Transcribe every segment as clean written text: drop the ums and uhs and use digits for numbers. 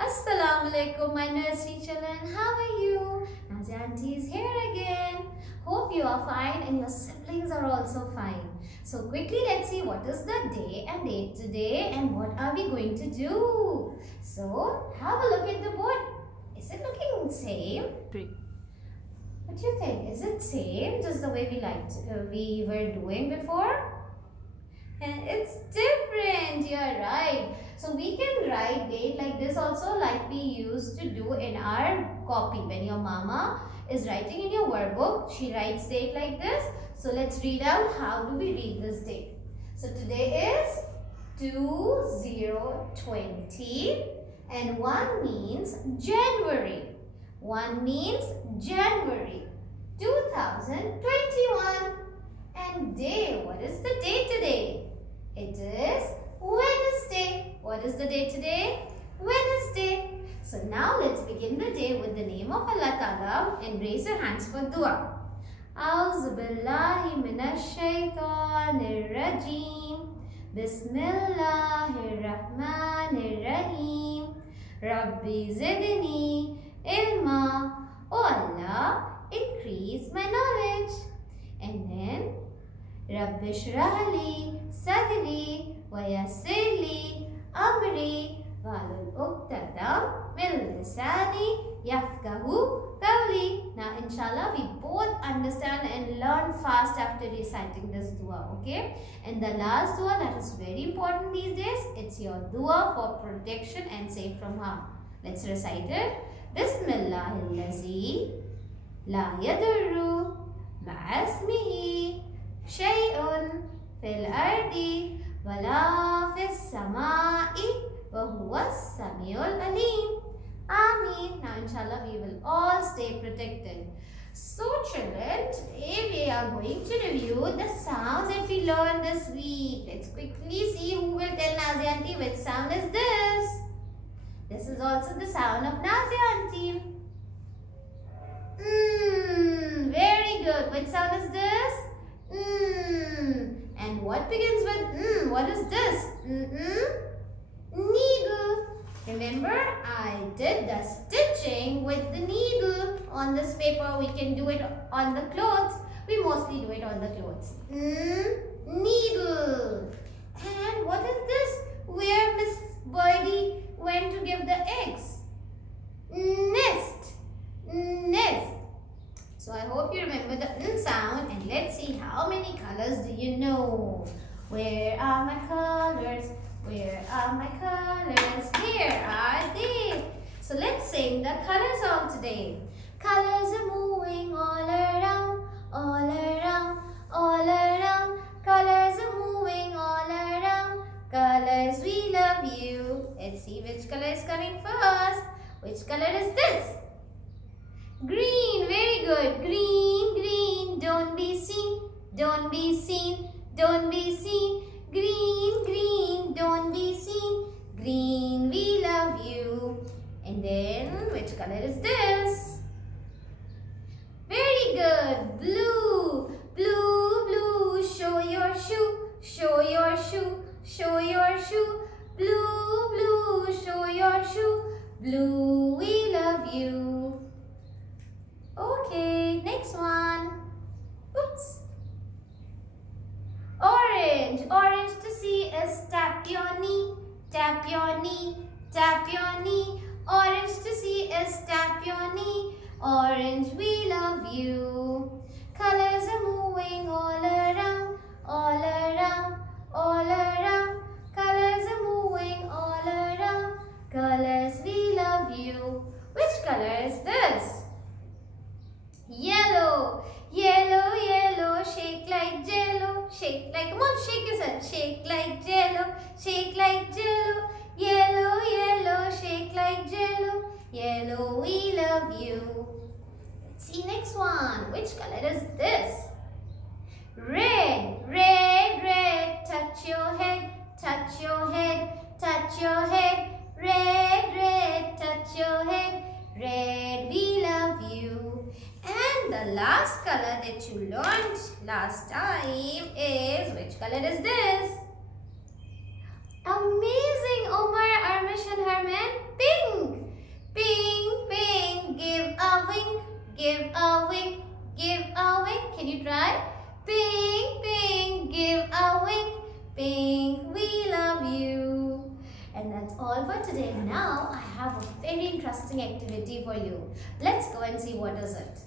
Assalamu alaikum, my nursery children. How are you? Nazia auntie is here again. Hope you are fine and your siblings are also fine. So quickly let's see what is the day and date today and what are we going to do. So have a look at the board. Is it looking same? What do you think? Is it same just the way we were doing before? And it's different, you're right. So we can write date like this also, like we used to do in our copy. When your mama is writing in your workbook, she writes date like this. So let's read out how do we read this date. So today is 2020 and 1 means January. 1 means January 2021. And day, what is the day today? It is Wednesday. What is the day today? Wednesday. So now let's begin the day with the name of Allah Ta'ala and raise your hands for dua. A'udhu billahi minash shaitanir rajim. Bismillahir rahmanir rahim. Rabbi zidni ilma. Oh Allah, increase my knowledge. And then Rabbi shrah li sadri wa yassir li amri wahlul 'uqdatam min lisani yafqahu qawli. Now inshallah we both understand and learn fast after reciting this dua, okay? And the last dua that is very important these days, it's your dua for protection and safe from harm. Let's recite it. Bismillahillazi la yadurru ma'asmihi shay'un fil ardi wala fis samai wa huwa as-sami'ul alim. Ameen. Now inshallah we will all stay protected. So children, today we are going to review the sounds that we learned this week. Let's quickly see who will tell Nazia auntie which sound is this. This is also the sound of Nazia auntie. Very good. Which sound is this? And what begins with What is this? Needle. Remember, I did the stitching with the needle on this paper. We can do it on the clothes. We mostly do it on the clothes. Needle. And what is this? Where Miss Birdie went to give the eggs? Nest. Nest. So I hope you remember the sound, and let's see how many colors do you know. Where are my colors? Where are my colors? Here are they. So let's sing the color song today. Colors are moving all around, all around, all around. Colors are moving all around. Colors, we love you. Let's see which color is coming first. Which color is this? Green, very good. Green, green, don't be seen, don't be seen, don't be seen. Green, green, don't be seen. Green, we love you. And then, which color is this? Very good. Blue, blue, blue, show your shoe, show your shoe, show your shoe. Blue, blue, show your shoe. Blue, we love you. Okay, next one. Oops. Orange. Orange to see is tap your knee, tap your knee, tap your knee. Orange to see is tap your knee. Orange, we love you. Colors are moving all around, all around, all around. Colors are moving all around. Colors, we love you. Which color is this? Yellow, yellow, yellow, shake like jello, shake like, come on, shake yourself, shake like jello, shake like jello, yellow, yellow, shake like jello, yellow, we love you. Let's see next one. Which color is this? Red, red, red, touch your head, touch your head, touch your head, red, red, touch your head, red, we love you. And the last color that you learned last time is, which color is this? Amazing, Omar, Armish and Herman. Pink. today now I have a very interesting activity for you. Let's go and see what is it.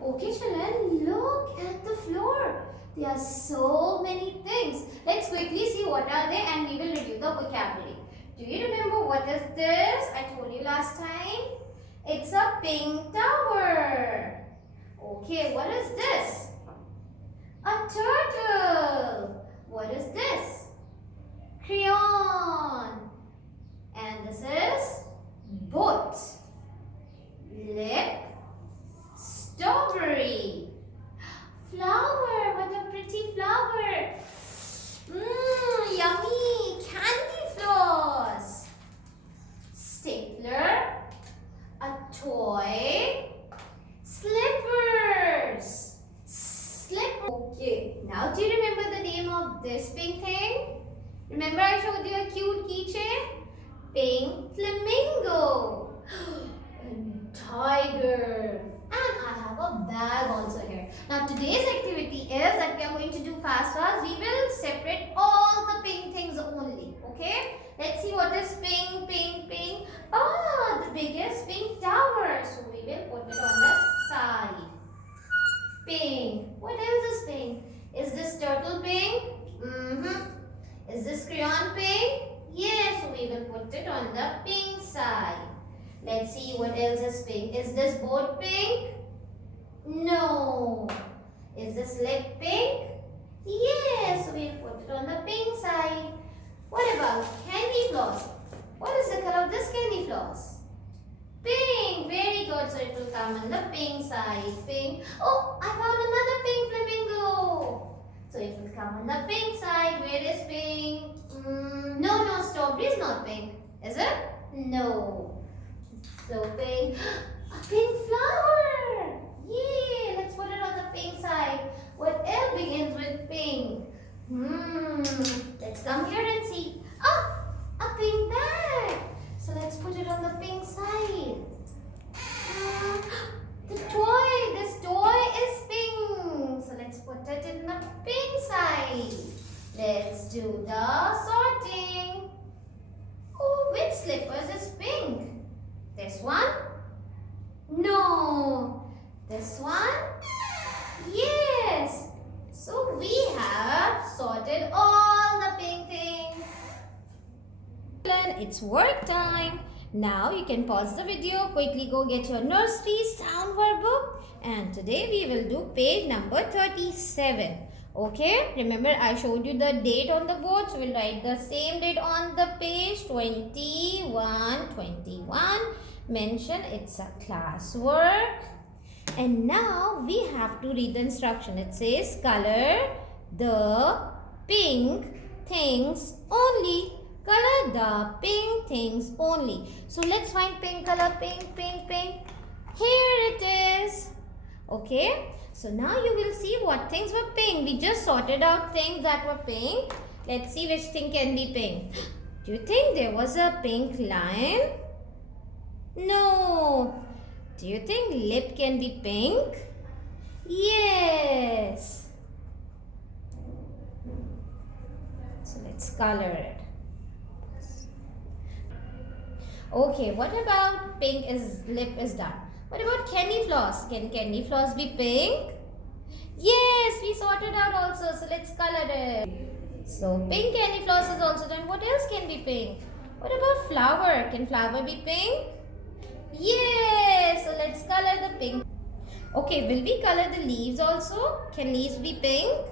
Okay children, look at the floor. There are so many things. Let's quickly see what are they and we will review the vocabulary. Do you remember what is this? I told you last time. It's a pink tower. Okay, what is this? A turtle. What is this? Crayon. And this is boat. Lip. Strawberry. Flower. What a pretty flower. Yummy. Candy floss. Stapler. A toy. Slippers. Okay. Now do you remember the name of this pink thing? Remember I showed you a cute keychain? Pink flamingo. And tiger. And I have a bag also here. Now today's activity is that we are going to do fast. We will separate all the pink things only. Okay? Let's see what is pink. Ah, the biggest pink tower. So we will put it on the side. Pink. What else is pink? Is this turtle pink? Is this crayon pink? Yes, so we will put it on the pink side. Let's see what else is pink. Is this boat pink? No. Is this lip pink? Yes, so we'll put it on the pink side. What about candy floss? What is the color of this candy floss? Pink. Very good. So it will come on the pink side. Pink. Oh, I found another pink flamingo. So it will come on the pink side. Where is pink? No, strawberry is not pink. Is it? No. So pink. A pink flower. Yay. Let's put it on the pink side. What else begins with pink? Let's come here and see. Ah, a pink bag. So let's put it on the pink side. The toy. This toy is pink. So let's put it in the pink side. Let's do the sorting. Oh, which slippers is pink? This one? No. This one? Yes. So we have sorted all the pink things. It's work time. Now you can pause the video, quickly go get your nursery sound word book, and today we will do page number 37. Okay, remember I showed you the date on the board, so we'll write the same date on the page 21. Mention it's a class work. And now we have to read the instruction. It says color the pink things only. Color the pink things only. So let's find pink color. Pink. Here it is. Okay. So now you will see what things were pink. We just sorted out things that were pink. Let's see which thing can be pink. Do you think there was a pink lion? No. Do you think lip can be pink? Yes. So let's color it. Okay, what about pink is lip is done. What about candy floss? Can candy floss be pink? Yes, we sorted out also. So let's color it. So pink candy floss is also done. What else can be pink? What about flower? Can flower be pink? Yes, so let's color the pink. Okay, will we color the leaves also? Can leaves be pink?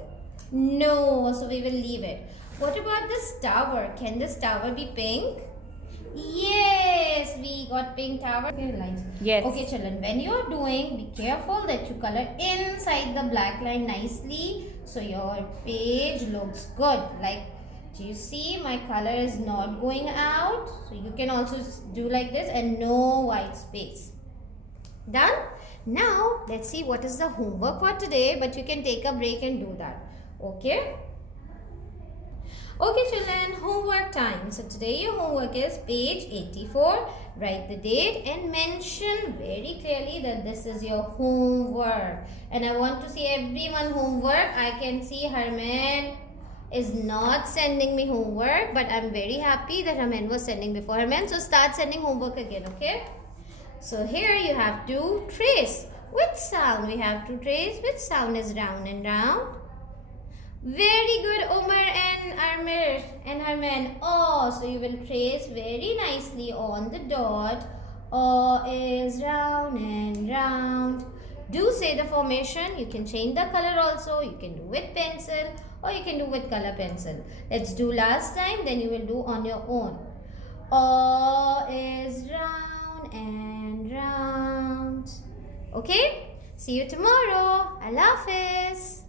No, so we will leave it. What about this tower? Can this tower be pink? Yes, we got pink tower. Yes. Okay, children, when you are doing, be careful that you color inside the black line nicely so your page looks good. Like, do you see my color is not going out? So you can also do like this and no white space. Done? Now, let's see what is the homework for today, but you can take a break and do that. Okay? Okay children, homework time. So today your homework is page 84. Write the date and mention very clearly that this is your homework. And I want to see everyone homework. I can see Harman, is not sending me homework, but I'm very happy that Herman was sending before. Herman, so start sending homework again, okay? So here you have to trace. Which sound we have to trace? Which sound is round and round? Very good, Omar and Amir and Herman. Oh, so you will trace very nicely on the dot. O is round and round. Do say the formation. You can change the color also. You can do with pencil or you can do with color pencil. Let's do last time, then you will do on your own. O is round and round. Okay? See you tomorrow. Allah Hafiz.